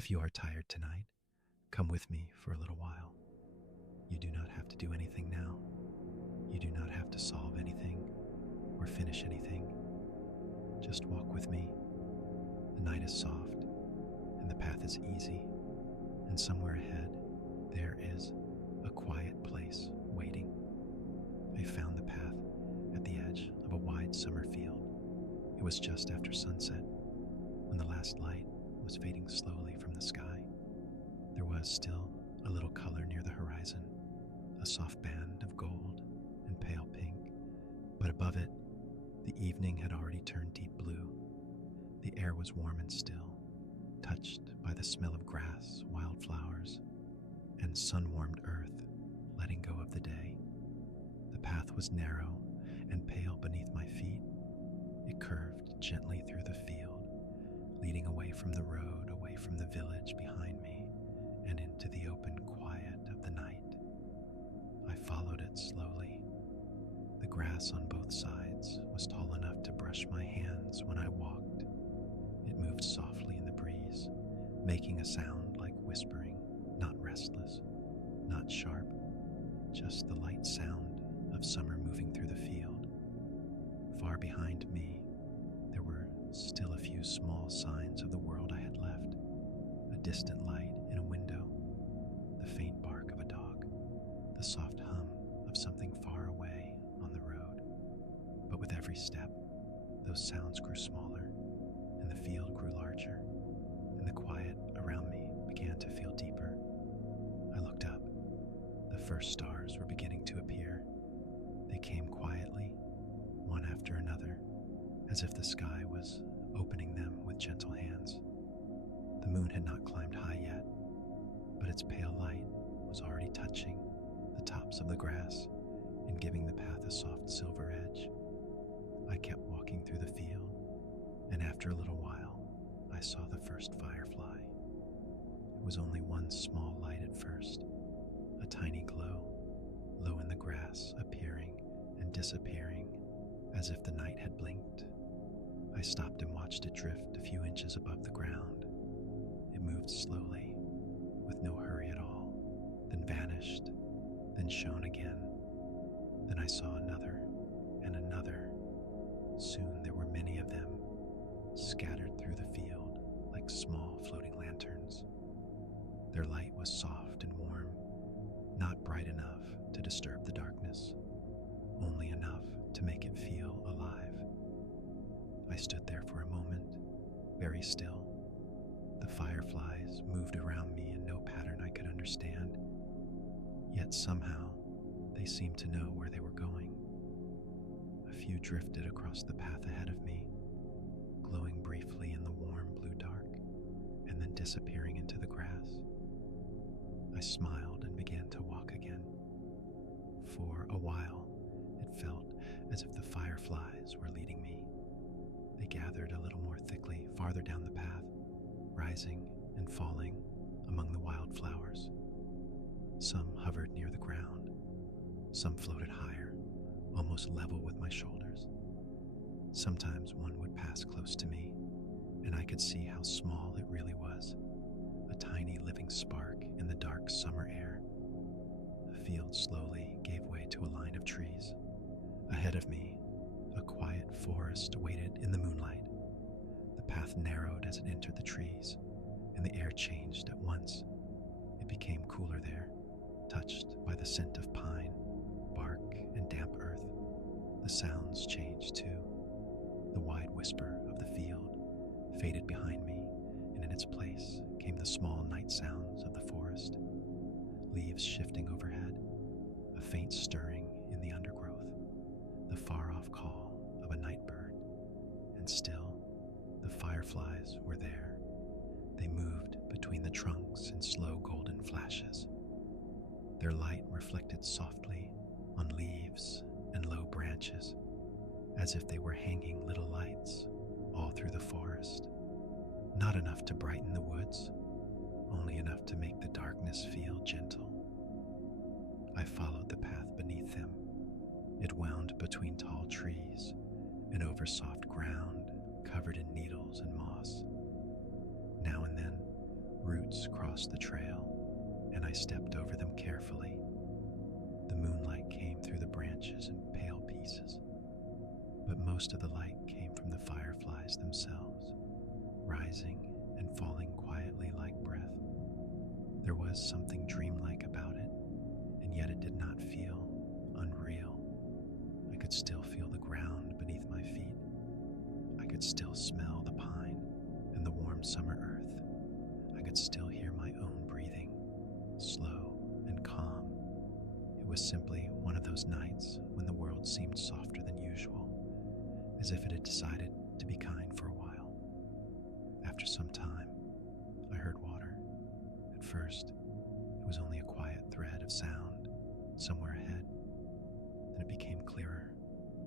If you are tired tonight, come with me for a little while. You do not have to do anything now. You do not have to solve anything or finish anything. Just walk with me. The night is soft and the path is easy, and somewhere ahead there is a quiet place waiting. I found the path at the edge of a wide summer field. It was just after sunset, when the last light was fading slowly from the sky. There was still a little color near the horizon, a soft band of gold and pale pink, but above it, the evening had already turned deep blue. The air was warm and still, touched by the smell of grass, wildflowers, and sun-warmed earth letting go of the day. The path was narrow and pale beneath my feet. It curved gently through the field, leading away from the road, away from the village behind me, and into the open quiet of the night. I followed it slowly. The grass on both sides was tall enough to brush my hands when I walked. It moved softly in the breeze, making a sound like whispering, not restless, not sharp, just the light sound of summer moving through the field. Far behind me, there were still a few small signs of the world I had left. A distant light in a window, the faint bark of a dog, the soft hum of something far away on the road. But with every step, those sounds grew smaller, and the field grew larger, and the quiet around me began to feel deeper. I looked up. The first stars were beginning to appear. They came quietly, one after another, as if the sky was opening them with gentle hands. The moon had not climbed high yet, but its pale light was already touching the tops of the grass and giving the path a soft silver edge. I kept walking through the field, and after a little while, I saw the first firefly. It was only one small light at first, a tiny glow, low in the grass, appearing and disappearing as if the night had blinked. I stopped and watched it drift a few inches above the ground. It moved slowly, with no hurry at all, then vanished, then shone again. Then I saw another and another. Soon there were many of them, scattered through the field like small floating lanterns. Their light was soft and warm, not bright enough to disturb the darkness, only enough to make it feel alive. I stood there for a moment, very still. The fireflies moved around me in no pattern I could understand, yet somehow they seemed to know where they were going. A few drifted across the path ahead of me, glowing briefly in the warm blue dark, and then disappearing into the grass. I smiled and began to walk again. For a while, it felt as if the fireflies were leading me. They gathered a little more thickly farther down the path, rising and falling among the wildflowers. Some hovered near the ground. Some floated higher, almost level with my shoulders. Sometimes one would pass close to me, and I could see how small it really was, a tiny living spark in the dark summer air. The field slowly gave way to a line of trees. Ahead of me, a quiet forest waited in the moonlight. The path narrowed as it entered the trees, and the air changed at once. It became cooler there, touched by the scent of pine, bark, and damp earth. The sounds changed too. The wide whisper of the field faded behind me, and in its place came the small night sounds of the forest. Leaves shifting overhead, a faint stirring in the undergrowth, the far-off call of a night bird. And still, the fireflies were there. They moved between the trunks in slow golden flashes. Their light reflected softly on leaves and low branches, as if they were hanging little lights all through the forest. Not enough to brighten the woods, only enough to make the darkness feel gentle. I followed the path beneath them. It wound between tall trees and over soft ground covered in needles and moss. Now and then, roots crossed the trail, and I stepped over them carefully. The moonlight came through the branches in pale pieces, but most of the light came from the fireflies themselves, rising and falling quietly like breath. There was something dreamlike about it, and yet it did not feel unreal. I could still feel the ground beneath my feet. I could still smell the pine and the warm summer earth. I could still hear my own breathing, slow and calm. It was simply one of those nights when the world seemed softer than usual, as if it had decided to be kind for a while. After some time, I heard water. At first, it was only a quiet thread of sound somewhere ahead. Then it became clearer,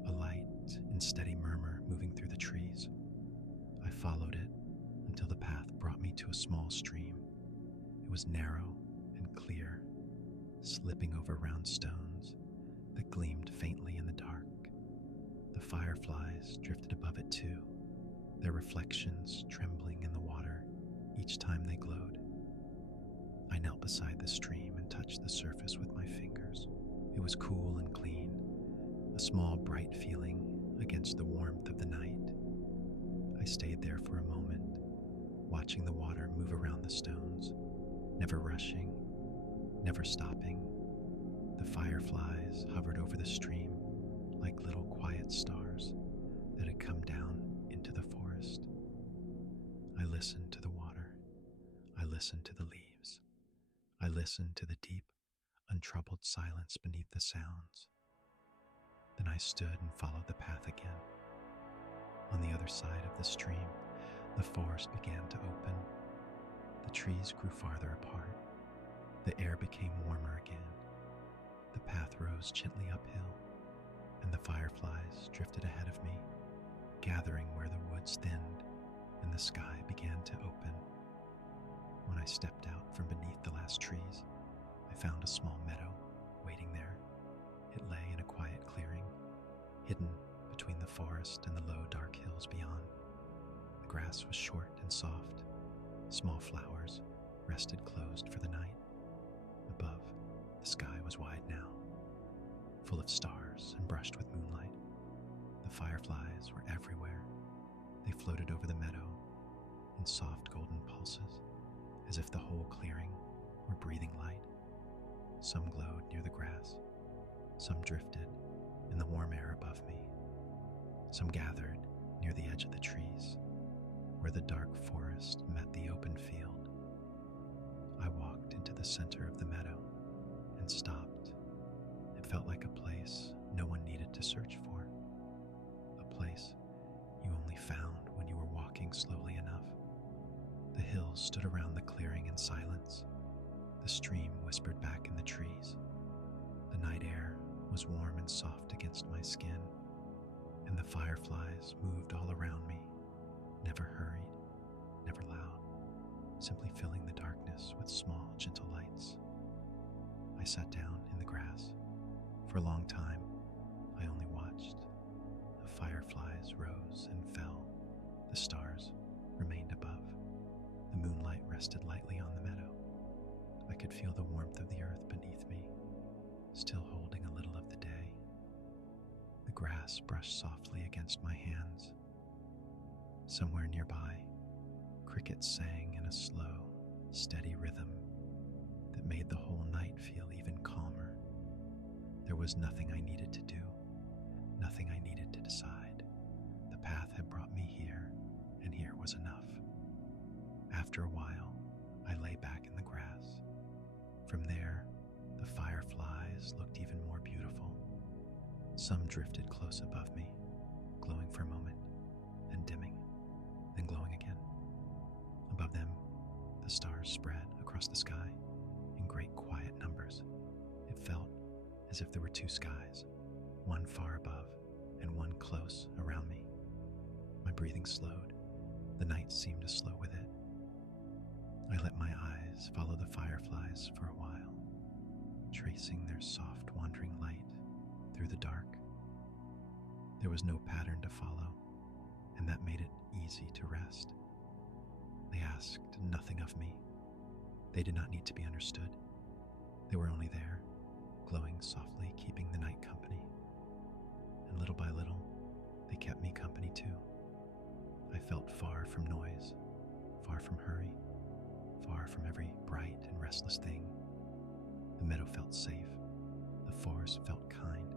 a light and steady murmur moving through the trees. I followed it until the path brought me to a small stream. It was narrow and clear, slipping over round stones that gleamed faintly in the dark. The fireflies drifted above it too, their reflections trembling in the water each time they glowed. I knelt beside the stream and touched the surface with my fingers. It was cool and clean, a small bright feeling against the warmth of the night. I stayed there for a moment, watching the water move around the stones, never rushing, never stopping. The fireflies hovered over the stream like little quiet stars that had come down into the forest. I listened to the water. I listened to the leaves. I listened to the deep, untroubled silence beneath the sounds. Then I stood and followed the path again. On the other side of the stream, the forest began to open. The trees grew farther apart. The air became warmer again. The path rose gently uphill, and the fireflies drifted ahead of me, gathering where the woods thinned and the sky began to open. When I stepped out from beneath the last trees, I found a small meadow waiting there. It lay in a quiet clearing, hidden between the forest and the low, dark hills beyond. The grass was short and soft. Small flowers rested closed for the night. Above, the sky was wide now, full of stars and brushed with moonlight. The fireflies were everywhere. They floated over the meadow in soft golden pulses, as if the whole clearing were breathing light. Some glowed near the grass. Some drifted in the warm air above me. Some gathered near the edge of the trees, where the dark forest met the open field. I walked into the center of the meadow and stopped. It felt like a place no one needed to search for, a place you only found when you were walking slowly enough. The hills stood around the clearing in silence. The stream whispered back in the trees. The night air was warm and soft against my skin, and the fireflies moved all around me, never hurried, never loud, simply filling the darkness with small, gentle lights. I sat down in the grass. For a long time, I only watched. The fireflies rose and fell. The stars remained above. The moonlight rested lightly on the meadow. I could feel the warmth of the earth beneath me, still holding a little of the day. The grass brushed softly against my hands. Somewhere nearby, crickets sang in a slow, steady rhythm that made the whole night feel even calmer. There was nothing I needed to do, nothing I needed to decide. The path had brought me here, and here was enough. After a while, I lay back in the grass. From there, the fireflies looked even more beautiful. Some drifted close above me, glowing for a moment, then dimming, then glowing again. Above them, the stars spread across the sky in great quiet numbers. It felt as if there were two skies, one far above and one close around me. My breathing slowed. The night seemed to slow with it. I let my eyes follow the fireflies for a while, tracing their soft wandering light through the dark. There was no pattern to follow, and that made it easy to rest. They asked nothing of me, They did not need to be understood. They were only there, glowing softly, keeping the night company. And little by little, they kept me company too. I felt far from noise, far from hurry, far from every bright and restless thing. The meadow felt safe. The forest felt kind.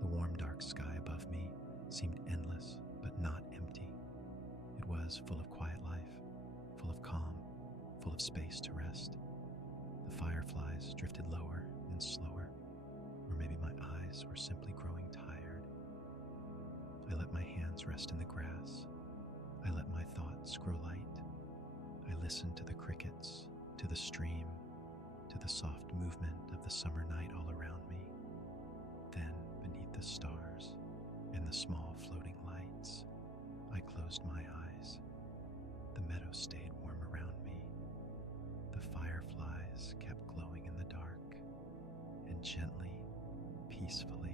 The warm, dark sky above me seemed endless, but not empty. It was full of quiet life, full of calm, full of space to rest. The fireflies drifted lower and slower, or maybe my eyes were simply growing tired. I let my hands rest in the grass. I let my thoughts grow light. I listened to the crickets, to the stream, to the soft movement of the summer night all around me. Then, beneath the stars and the small floating lights, I closed my eyes. The meadow stayed warm around me. The fireflies kept glowing in the dark, and gently, peacefully,